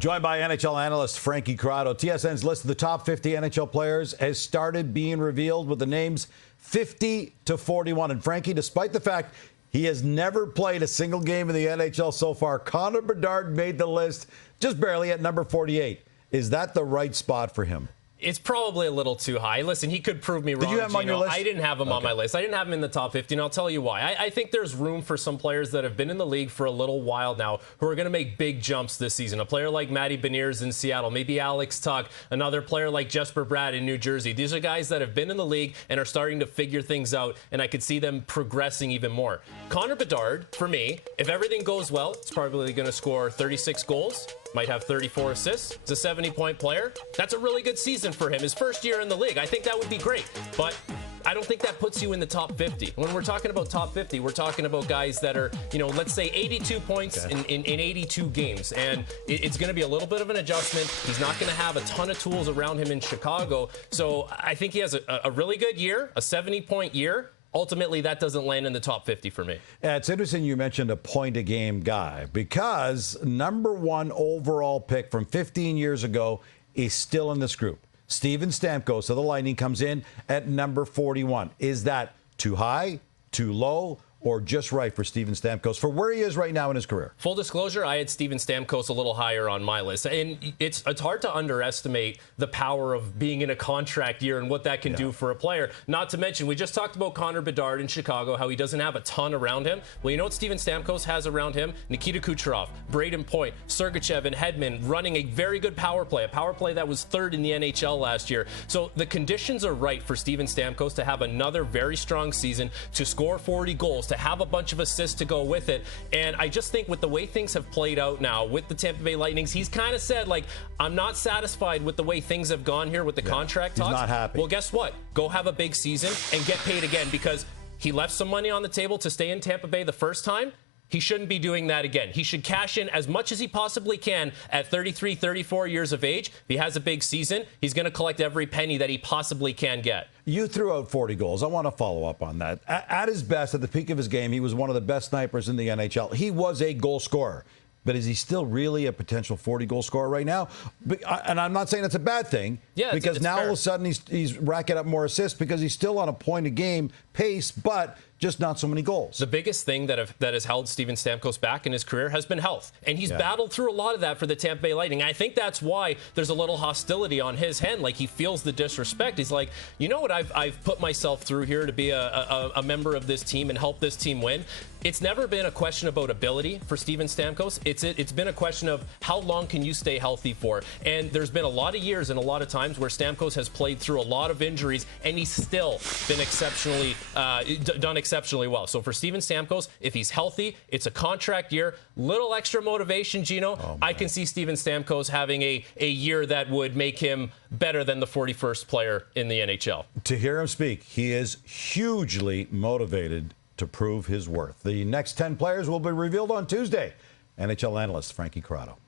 Joined by NHL analyst Frankie Corrado. TSN's list of the top 50 NHL players has started being revealed with the names 50 to 41. And Frankie, despite the fact he has never played a single game in the NHL so far, Conor Bedard made the list just barely at number 48. Is that the right spot for him? It's probably a little too high. Listen, he could prove me wrong. Did you have him on your list? I didn't have him on my list. I didn't have him in the top 50, and I'll tell you why. I think there's room for some players that have been in the league for a little while now who are going to make big jumps this season. A player like Matty Beniers in Seattle, maybe Alex Tuch, another player like Jesper Bratt in New Jersey. These are guys that have been in the league and are starting to figure things out, and I could see them progressing even more. Conor Bedard, for me, if everything goes well, he's probably going to score 36 goals. Might have 34 assists. He's a 70-point player. That's a really good season for him. His first year in the league. I think that would be great. But I don't think that puts you in the top 50. When we're talking about top 50, we're talking about guys that are, let's say 82 points in 82 games. And it's going to be a little bit of an adjustment. He's not going to have a ton of tools around him in Chicago. So I think he has a really good year, a 70-point year. Ultimately, that doesn't land in the top 50 for me. It's interesting you mentioned a point-a-game guy because number one overall pick from 15 years ago is still in this group. Steven Stamkos of the Lightning comes in at number 41. Is that too high, too low, or just right for Steven Stamkos for where he is right now in his career? Full disclosure, I had Steven Stamkos a little higher on my list. And it's hard to underestimate the power of being in a contract year and what that can do for a player. Not to mention, we just talked about Conor Bedard in Chicago, how he doesn't have a ton around him. Well, you know what Steven Stamkos has around him? Nikita Kucherov, Braden Point, Sergachev, and Hedman running a very good power play, a power play that was third in the NHL last year. So the conditions are right for Steven Stamkos to have another very strong season, to score 40 goals, to have a bunch of assists to go with it. And I just think with the way things have played out now with the Tampa Bay Lightnings, he's kind of said, I'm not satisfied with the way things have gone here with the contract talks. He's not happy. Well, guess what? Go have a big season and get paid again, because he left some money on the table to stay in Tampa Bay the first time. He shouldn't be doing that again. He should cash in as much as he possibly can at 33, 34 years of age. If he has a big season, he's going to collect every penny that he possibly can get. You threw out 40 goals. I want to follow up on that. At his best, at the peak of his game, he was one of the best snipers in the NHL. He was a goal scorer. But is he still really a potential 40-goal scorer right now? And I'm not saying it's a bad thing. Yeah, because it's now fair. all of a sudden he's racking up more assists because he's still on a point-a-game pace, but just not so many goals. The biggest thing that has held Steven Stamkos back in his career has been health. And he's battled through a lot of that for the Tampa Bay Lightning. I think that's why there's a little hostility on his end. He feels the disrespect. He's like, you know what I've put myself through here to be a member of this team and help this team win. It's never been a question about ability for Steven Stamkos. It's been a question of how long can you stay healthy for. And there's been a lot of years and a lot of times where Stamkos has played through a lot of injuries, and he's still been done exceptionally well. So for Steven Stamkos, if he's healthy, it's a contract year, little extra motivation, Gino. I can see Steven Stamkos having a year that would make him better than the 41st player in the NHL. To hear him speak, he is hugely motivated to prove his worth. The next 10 players will be revealed on Tuesday. NHL analyst Frankie Corrado.